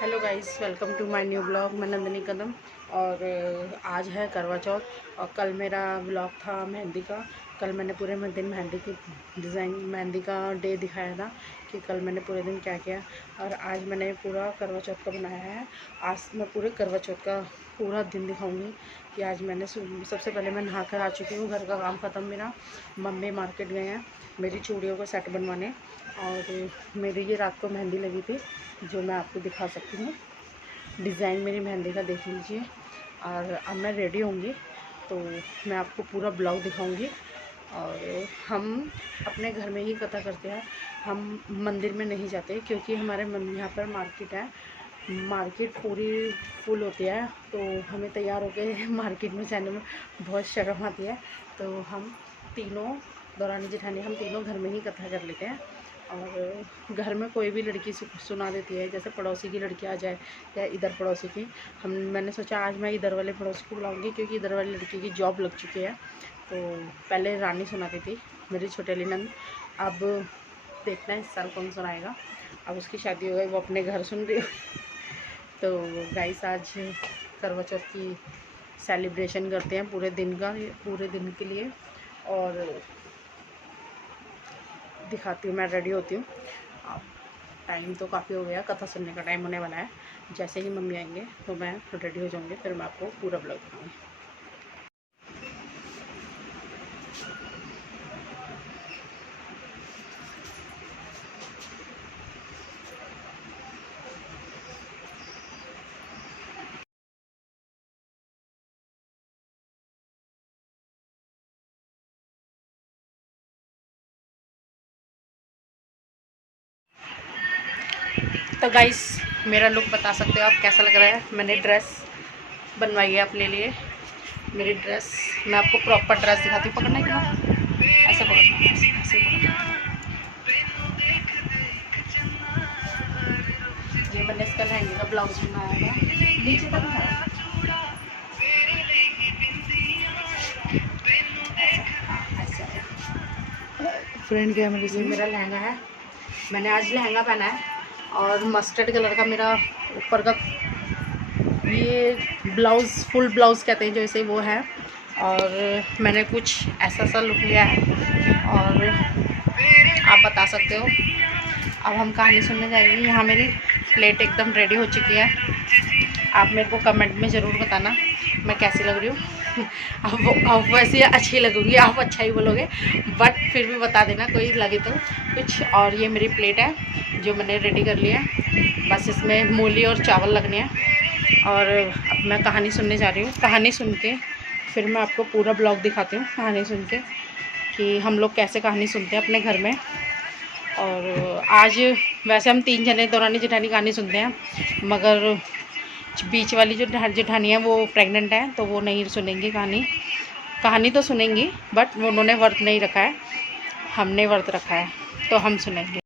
Hello guys, welcome to my new blog. मैं नंदिनी कदम। और आज है करवा चौथ और कल मेरा ब्लॉग था मेहंदी का। कल मैंने पूरे दिन मेहंदी की डिज़ाइन, मेहंदी का डे दिखाया था कि कल मैंने पूरे दिन क्या किया। और आज मैंने पूरा करवा चौथ का बनाया है। आज मैं पूरे करवा चौथ का पूरा दिन दिखाऊंगी कि आज मैंने सबसे पहले मैं नहा कर आ चुकी हूँ। घर का काम ख़त्म मेरा। मम्मी मार्केट गए हैं मेरी चूड़ियों का सेट बनवाने। और मेरी ये रात को मेहंदी लगी थी जो मैं आपको दिखा सकती हूँ। डिज़ाइन मेरी मेहंदी का देख लीजिए। और अब मैं रेडी होंगी तो मैं आपको पूरा ब्लॉग दिखाऊंगी। और हम अपने घर में ही कथा करते हैं, हम मंदिर में नहीं जाते क्योंकि हमारे यहाँ पर मार्केट है। मार्केट पूरी फुल होती है तो हमें तैयार होकर मार्केट में जाने में बहुत शर्म आती है। तो हम तीनों, दौरानी जेठानी, हम तीनों घर में ही कथा कर लेते हैं। और घर में कोई भी लड़की सुना देती है, जैसे पड़ोसी की लड़की आ जाए या इधर पड़ोसी की। मैंने सोचा आज मैं इधर वाले पड़ोसी को बुलाऊंगी क्योंकि इधर वाली लड़की की जॉब लग चुकी है। तो पहले रानी सुनाती थी, मेरी छोटेली नंद। अब देखना है इस साल कौन सुनाएगा। अब उसकी शादी हो गई, वो अपने घर सुन रही हो। तो गाइस, आज करवा चौथ की सेलिब्रेशन करते हैं पूरे दिन का, पूरे दिन के लिए। और दिखाती हूँ, मैं रेडी होती हूँ। अब टाइम तो काफ़ी हो गया, कथा सुनने का टाइम होने वाला है। जैसे ही मम्मी आएंगे तो मैं रेडी हो जाऊँगी, फिर मैं आपको पूरा ब्लॉग दिखाऊँगी। तो गाइस, मेरा लुक बता सकते हो आप कैसा लग रहा है। मैंने ड्रेस बनवाई है अपने लिए। मेरी ड्रेस, मैं आपको प्रॉपर ड्रेस दिखाती हूँ। पकड़ना है क्या, ऐसे पकड़ना, ऐसे पकड़ना। ये मैंने इसका लहंगे का ब्लाउज बनाया था, नीचे तक है। फ्रेंड कैमरे से मेरा लहंगा है। मैंने आज लहंगा पहना है और मस्टर्ड कलर का मेरा ऊपर का ये ब्लाउज़, फुल ब्लाउज़ कहते हैं जो इसे, वो है। और मैंने कुछ ऐसा सा लुक लिया है और आप बता सकते हो। अब हम कहानी सुनने जाएंगे। यहाँ मेरी प्लेट एकदम रेडी हो चुकी है। आप मेरे को कमेंट में ज़रूर बताना मैं कैसी लग रही हूँ। अब वैसे अच्छी लगूंगी, आप अच्छा ही बोलोगे, बट फिर भी बता देना कोई लगे तो कुछ। और ये मेरी प्लेट है जो मैंने रेडी कर लिया है, बस इसमें मूली और चावल लगने हैं। और अब मैं कहानी सुनने जा रही हूँ। कहानी सुन के फिर मैं आपको पूरा ब्लॉग दिखाती हूँ, कहानी सुन के कि हम लोग कैसे कहानी सुनते हैं अपने घर में। और आज वैसे हम 3 जने दौरानी जेठानी कहानी सुनते हैं, मगर बीच वाली जो जेठानी है वो प्रेग्नेंट है तो वो नहीं सुनेंगी कहानी। कहानी तो सुनेंगी बट उन्होंने व्रत नहीं रखा है, हमने व्रत रखा है तो हम सुनेंगे।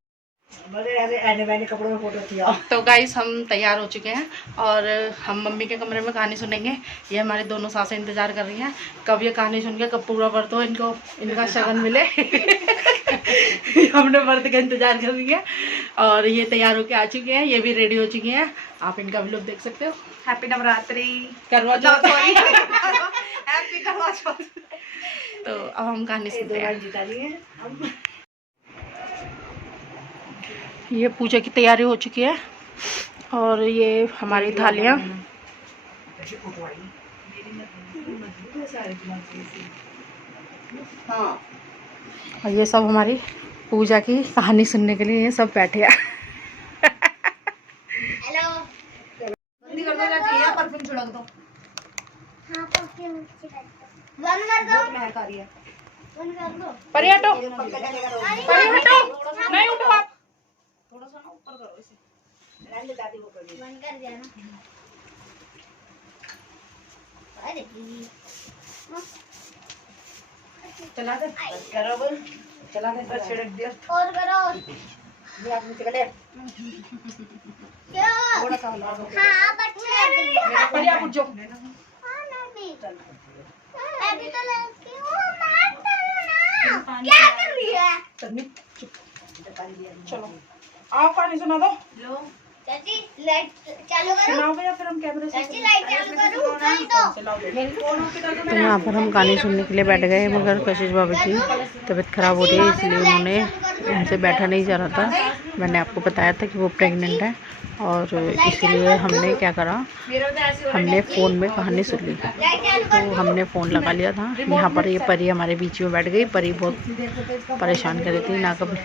कपड़ों में फोटो किया। तो गाइस, हम तैयार हो चुके हैं और हम मम्मी के कमरे में कहानी सुनेंगे। ये हमारी दोनों सासें इंतजार कर रही हैं कब ये कहानी सुन के कब पूरा व्रत हो, इनको इनका शगन मिले। हमने व्रत का इंतजार कर रही है और ये तैयार होके आ चुके हैं, ये भी रेडी हो चुकी हैं। आप इनका भी लुक देख सकते हो। हैप्पी नवरात्रि, करवा चौथ। हैप्पी करवा चौथ। तो अब हम कहानी सुनते हैं। ये पूजा की तैयारी हो चुकी है और ये हमारी थालियाँ। हाँ, और ये सब हमारी पूजा की कहानी सुनने के लिए ये सब बैठे हैं। हेलो, बंदी कर दो, क्या परफ्यूम छिड़क दो। हाँ, परफ्यूम छिड़क दो, बंद कर दो, बहुत महक आ रही है। बंद कर दो, परे हटो, परे हटो, नहीं उठो आप, थोड़ा सा ना ऊपर करो इसे। रहने दादी वो कर दी, बंद कर दिया ना। अरे चला दे, करो बोल, चला दे, पर छिड़क दिया और करो। ये आप नीचे ले क्या, थोड़ा सा हला दो। हां, बच्चे मेरा पर आप उठ जाओ। हां नहीं, चल अभी तो लड़की हूं, मार दो ना, क्या कर रही है। चलो आओ, कहानी सुना दो। लो चाची लाइट चालू करो। सुनाओगे या फिर हम कैमरे से? चाची लाइट चालू करूं तो यहाँ पर हम गाने सुनने के लिए बैठ गए, मगर कशिश भाभी की तबीयत ख़राब हो रही है, इसलिए उन्होंने उनसे बैठा नहीं जा रहा था। मैंने आपको बताया था कि वो प्रेग्नेंट है, और इसलिए हमने क्या करा, हमने फ़ोन में कहानी सुन ली। तो हमने फ़ोन लगा लिया था। यहाँ पर ये परी हमारे बीच में बैठ गई। परी बहुत परेशान कर रही थी ना, कभी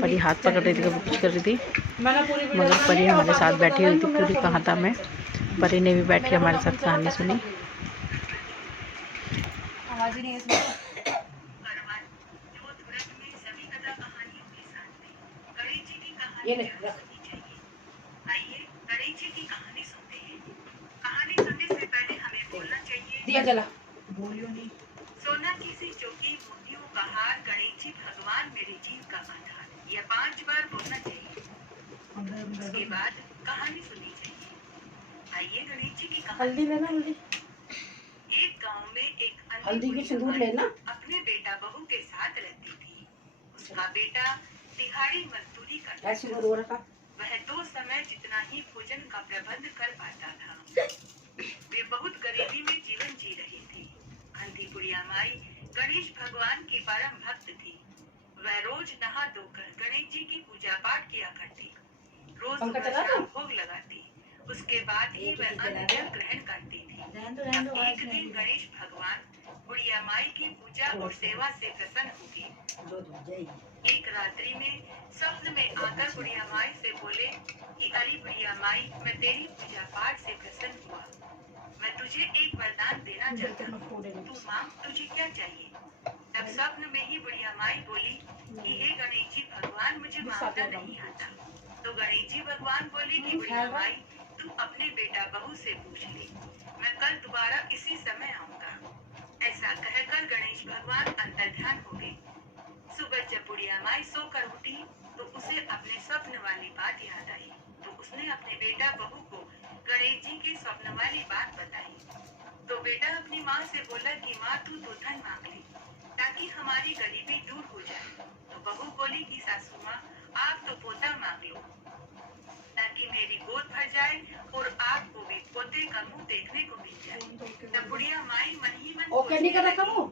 परी हाथ पकड़ रही थी, कभी कुछ कर रही थी, मगर परी हमारे साथ बैठी हुई थी। पूरी कहा था मैं, परी ने भी बैठ के हमारे साथ कहानी सुनी। आवाज ही नहीं है इसमें। ये ले रख। आइए गणेश जी की कहानी सुनते हैं। कहानी सुनने से पहले हमें बोलना चाहिए दिया जला। बोलियो नहीं। सोना की सी चौकी मोतियों का हार, गणेश जी भगवान मेरे जीव का आधार। यह 5 बार बोलना चाहिए। उसके बाद कहानी सुननी चाहिए। आइए गणेश जी की कहानी। हल्दी लेना, हल्दी। एक गांव में एक हल्दी की सिंदूर लेना। अपने बेटा बहू के साथ रहती थी। उसका बेटा दिहाड़ी मजदूरी करता ऐसी वो रखा। वह 2 समय जितना ही भोजन का प्रबंध कर पाता था। वे बहुत गरीबी में जीवन जी रही थी। अंधी बुढ़िया माई गणेश भगवान की परम भक्त थी। वह रोज नहा धोकर गणेश जी की पूजा पाठ किया करती। रोज सुबह शाम भोग लगाती। उसके बाद ही वह अन्न जल ग्रहण करती थी। एक दिन गणेश भगवान बुढ़िया माई की पूजा और सेवा से प्रसन्न हो गए। एक रात्रि में स्वप्न में आकर बुढ़िया माई से बोले कि अरे बुढ़िया माई, मैं तेरी पूजा पाठ से प्रसन्न हुआ। मैं तुझे एक वरदान देना चाहता हूँ। तू मांग, तुझे क्या चाहिए? तब स्वप्न में ही बुढ़िया माई बोली कि हे गणेश जी भगवान, मुझे मांगना नहीं आता। तो गणेश जी भगवान बोले कि बुढ़िया माई, तू अपने बेटा बहू से पूछ ले, मैं कल दोबारा इसी समय आऊंगा। ऐसा कहकर गणेश भगवान अंतर्ध्यान हो गए। सुबह जब बुढ़िया माई सोकर उठी तो उसे अपने स्वप्न वाली बात याद आई। तो उसने अपने बेटा बहू को गणेश जी की स्वप्न वाली बात बताई। तो बेटा अपनी माँ से बोला कि माँ, तू तो धन मांग ले ताकि हमारी गरीबी दूर हो जाए। तो बहू बोली कि सासू माँ, आप तो पोता मांग लो ताकि मेरी गोद भर जाए और आपको भी पोते का मुंह देखने को मिल जाए। तब बुढ़िया माई मन ही मन ओके नहीं कर रखा वो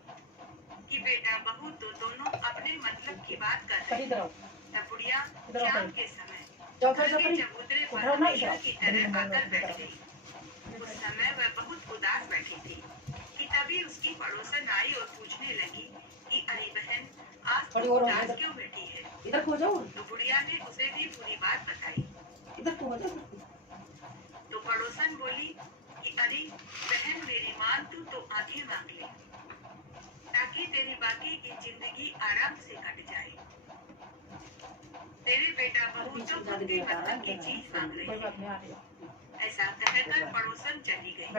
कि बेटा बहू तो दोनों अपने मतलब की बात कर रहे। तब बुढ़िया शाम के समय घर के चबूतरे पर हमेशा की तरह आकर बैठ गई। उस समय वह बहुत उदास बैठी थी कि तभी उसकी पड़ोसन आई और पूछने लगी कि अरे बहन, आज तू उदास क्यों बैठी है? इधर खो जाओ। तो बुढ़िया ने उसे भी पूरी बात बताई। इधर खो जाओ। तो पड़ोसन बोली कि अरे बहन मेरी मान, तू तो आंखें मांग ले ताकि तेरी बाकी की जिंदगी आराम से कट जाए। तेरे बेटा बहू तो खुद के मतलब की चीज मांग रहे हैं। ऐसा कहकर पड़ोसन चली गई।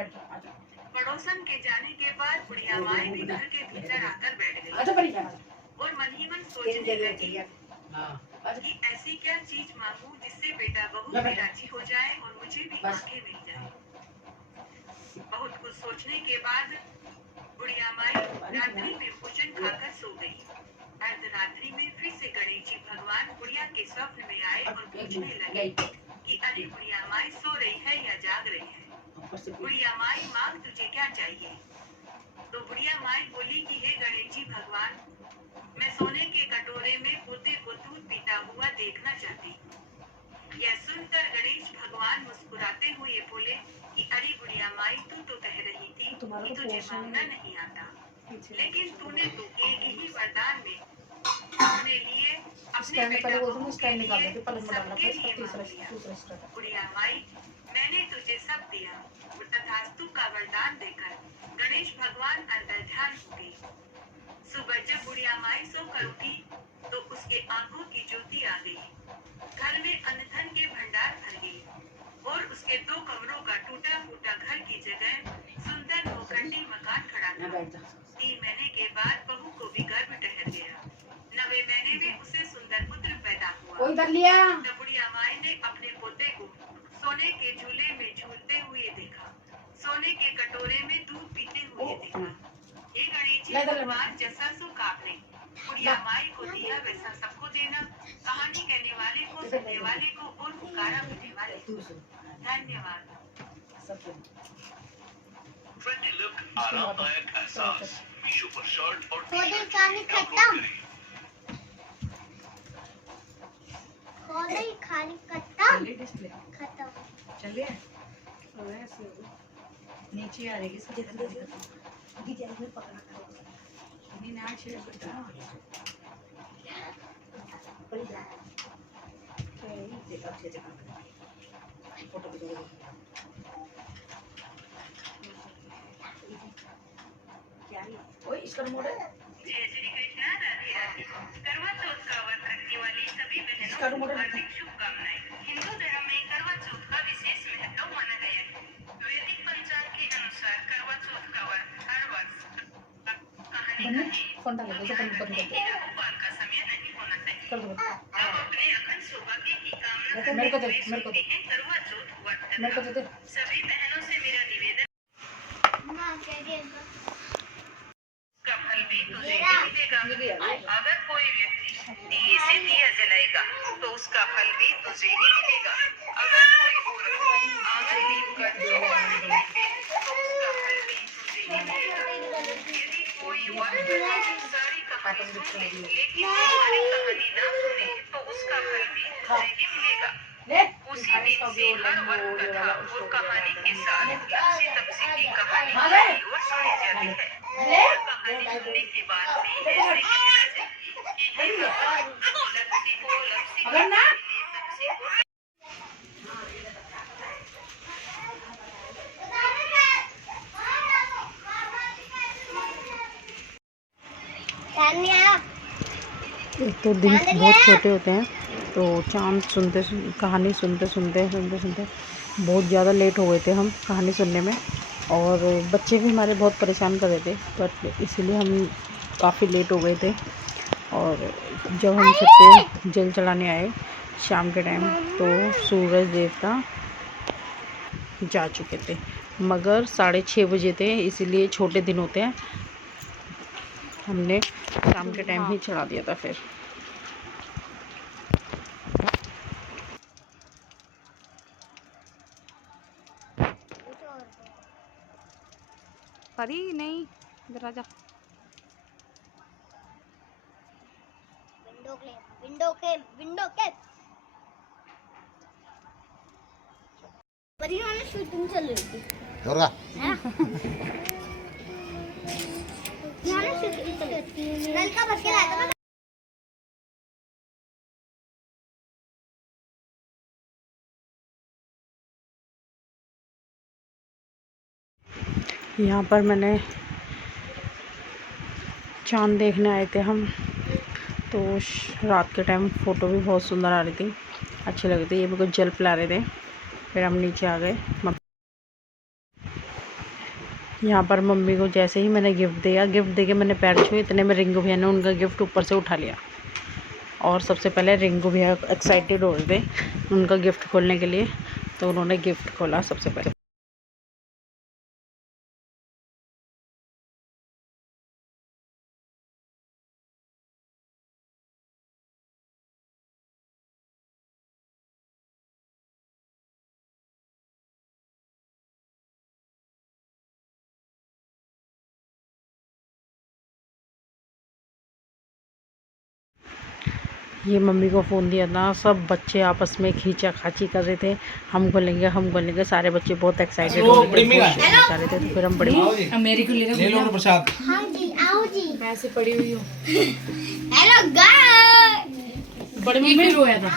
पड़ोसन के जाने के बाद बुढ़िया माई भी घर के भीतर आकर बैठ गई और मन ही मन सोचने लगी कि ऐसी क्या चीज मांगू जिससे बेटा बहू भी राजी हो जाए और मुझे भी आंखें मिल जाए। बहुत कुछ सोचने के बाद बुढ़िया माई रात्रि में भोजन खाकर सो गई। अर्धरात्रि में फिर से गणेश जी भगवान बुढ़िया के स्वप्न में आए और पूछने लगे कि अरे बुढ़िया माई, सो रही है या जाग रही है? बुढ़िया माई, मांग, तुझे क्या चाहिए? तो बुढ़िया माई बोली कि हे गणेश जी भगवान, मैं सोने के कटोरे में पोते को दूध पीता हुआ देखना चाहती हूँ। यह सुनकर गणेश भगवान मुस्कुराते हुए बोले कि अरे बुढ़िया माई, तू तो कह रही थी कि तुझे मांगना नहीं आता, लेकिन तूने तो एक ही वरदान में अपने लिए, अपने बेटा बहू के लिए, सबके लिए मांग लिया। बुढ़िया माई, मैंने तुझे सब दिया। तथास्तु का वरदान देकर गणेश भगवान अंतर्ध्यान हो गए। सुबह जब बुढ़िया माई सोकर उठी तो उसके आंखों की ज्योति आ गई। घर में अन्न धन के भंडार भर गए और उसके 2 कमरों का टूटा फूटा घर की जगह सुंदर लोखंडी मकान खड़ा था। 3 महीने के बाद बहू को भी गर्भ ठहर गया। 9वें महीने में उसे सुंदर पुत्र पैदा हुआ। तब बुढ़िया माई ने अपने पोते को सोने के झूले में झूलते हुए देखा, सोने के कटोरे में दूध पीते हुए देखा। हे गणेश जी भगवान, जैसा सुख आपने बुढ़िया माई को दिया वैसा सबको देना। कहानी कहने वाले को, सुनने वाले को और पुकारा करने वाले को धन्यवाद। ट्रेंडी लुक, आरामदायक एहसास, मीशो पर शर्ट और खोदे खाने खत्म। खोदे खाने खत्म। खत्म। चलिए नीचे आ रहेगी सब डिजाइन में पकड़ा नहीं ना छेड़ बेटा फोटो क्या ओए इसका मोड़ है। जय श्री कृष्णा, राधे राधे। करवा चौथ का व्रत रखने वाली सभी बहनों को हार्दिक शुभकामनाएं। हिंदू धर्म में करवा चौथ का विशेष महत्व माना गया है। वैदिक पंचांग के अनुसार करवा चौथ का व्रत हर वर्ष कहानी राहुकाल का समय नहीं होना चाहिए। अब अपने अखंड सौभाग्य की कामना करते हैं करवा चौथ व्रत। सभी बहनों से मेरा निवेदन का फल भी तुझे ही मिलेगा। अगर कोई व्यक्ति दिए से दिया जलाएगा तो उसका फल भी तुझे ही मिलेगा। अगर कोई औरत आंगन दीप कर चौका नहीं देती तो उसका फल भी तुझे ही मिलेगा। यदि कोई वर्ष सारी कहानी सुन ले लेकिन तुम्हारी कहानी ना सुने तो उसका फल भी तुझे ही मिलेगा। उसी दिन से हर वर्ग कथा और कहानी के साथ लपसी तपसी की कहानी और सुनी जाती है। और कहानी सुनने के बाद भी ऐसे कहना चाहिए कि हे भगवान, लपसी को लपसी को तपसी को एक तो दिन बहुत छोटे होते हैं तो चांद कहानी सुनते बहुत ज़्यादा लेट हो गए थे हम कहानी सुनने में। और बच्चे भी हमारे बहुत परेशान कर रहे थे बट इसीलिए हम काफ़ी लेट हो गए थे। और जब हम सबके जल चढ़ाने आए शाम के टाइम तो सूरज देवता जा चुके थे, मगर 6:30 बजे थे, इसीलिए छोटे दिन होते हैं हमने शाम के टाइम ही चढ़ा दिया था। फिर परी नहीं इधर आजा। विंडो के परी वाली शूटिंग चल रही थी। होगा यहाँ शूटिंग चल रही थी। लड़का बच के लाया था। यहाँ पर मैंने चांद देखने आए थे हम तो रात के टाइम फ़ोटो भी बहुत सुंदर आ रही थी, अच्छी लग रही थी। ये मेरे को जल पिला रहे थे, फिर हम नीचे आ गए। यहाँ पर मम्मी को जैसे ही मैंने गिफ्ट दिया, गिफ्ट देके मैंने पैर छुए, इतने में रिंकू भैया ने उनका गिफ्ट ऊपर से उठा लिया। और सबसे पहले रिंकू भैया एक्साइटेड हो रहे थे उनका गिफ्ट खोलने के लिए, तो उन्होंने गिफ्ट खोला सबसे पहले। ये मम्मी को फ़ोन दिया था, सब बच्चे आपस में खींचा खाची कर रहे थे, हम खोलेंगे। सारे बच्चे बहुत एक्साइटेड हो रहे थे। तो फिर हम बड़ी मेरी को ले लो प्रसाद। हाँ जी, आओ जी। मैं ऐसे पड़ी हुई हूँ। Hello guys. बड़ी मम्मी रोया था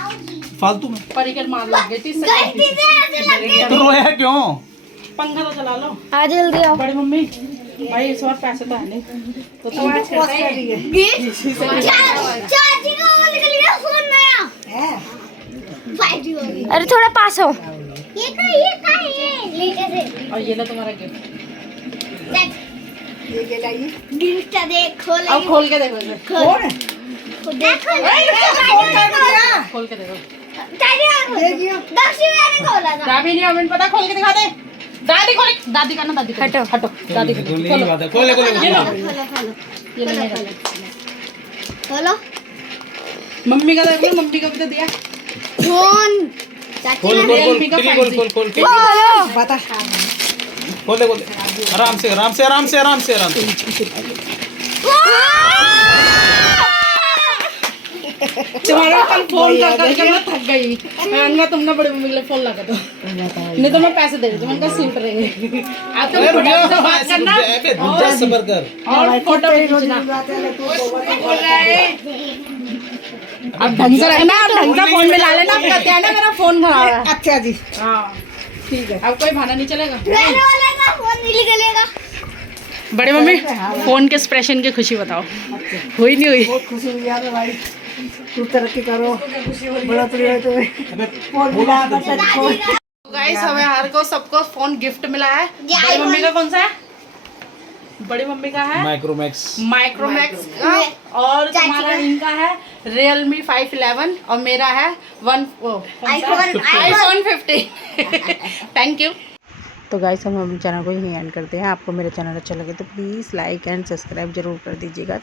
फालतू में परिकर मार लग गई थी। तो रोया क्यों? पंखा तो चला लो। आ जल्दी आओ। बड़ी मम्मी भाई इस बार पैसे तो है नहीं तो तुम आज कर रही है। चाची को निकल गया फोन नया है 5G हो गई। अरे थोड़ा पास हो। ये का ये लेके से। और ये लो तुम्हारा गिफ्ट। ये लाइए गिफ्ट देख खोल। अब खोल के देखो इसे। खोल खोल के देखो। दक्षिण मैंने खोला था। दादी नहीं हमें पता, खोल के दिखा दे। दादी खोल, दादी का ना, दादी हटो दादी खोलो। खोले ये लो खोलो ये ले खोलो। मम्मी का देख लो, मम्मी का भी तो दिया। फोन खोल खोल खोल टिकी खोल खोल खोल के बता खोल दे आराम से आराम से आराम से आराम से आराम से। तुम्हारा कल फोन कर करके मैं थक गई। मैं तुमने बड़ी मम्मी के लिए फोन लगा दो, नहीं तो मैं पैसे दे देती। मैंने कहा सूट रहेंगे। आप तो फटाफट से बात करना सबर कर और फोटो भी खींचना। अब ढंग से रखना, अब ढंग से फोन मिला लेना। आप कहते हैं ना मेरा फोन खराब है। अच्छा जी हाँ ठीक है। अब कोई बहाना नहीं चलेगा। फोन नहीं निकलेगा। बड़े मम्मी फोन के एक्सप्रेशन की खुशी बताओ। हुई नहीं हुई? बहुत खुशी हुई यार भाई, तू तरक्की करो, बढ़ोतरी हो तो फोन मिला गाइस हमें हर को सबको फोन गिफ्ट मिला है। बड़ी मम्मी का कौन सा है? बड़ी मम्मी का है माइक्रोमैक्स का, और तुम्हारा इनका है Realme 511 और मेरा है iPhone 50। Thank you. तो गाइस हम अपने चैनल को यहीं एंड करते हैं। आपको मेरा चैनल अच्छा लगे तो प्लीज़ लाइक एंड सब्सक्राइब जरूर कर दीजिएगा।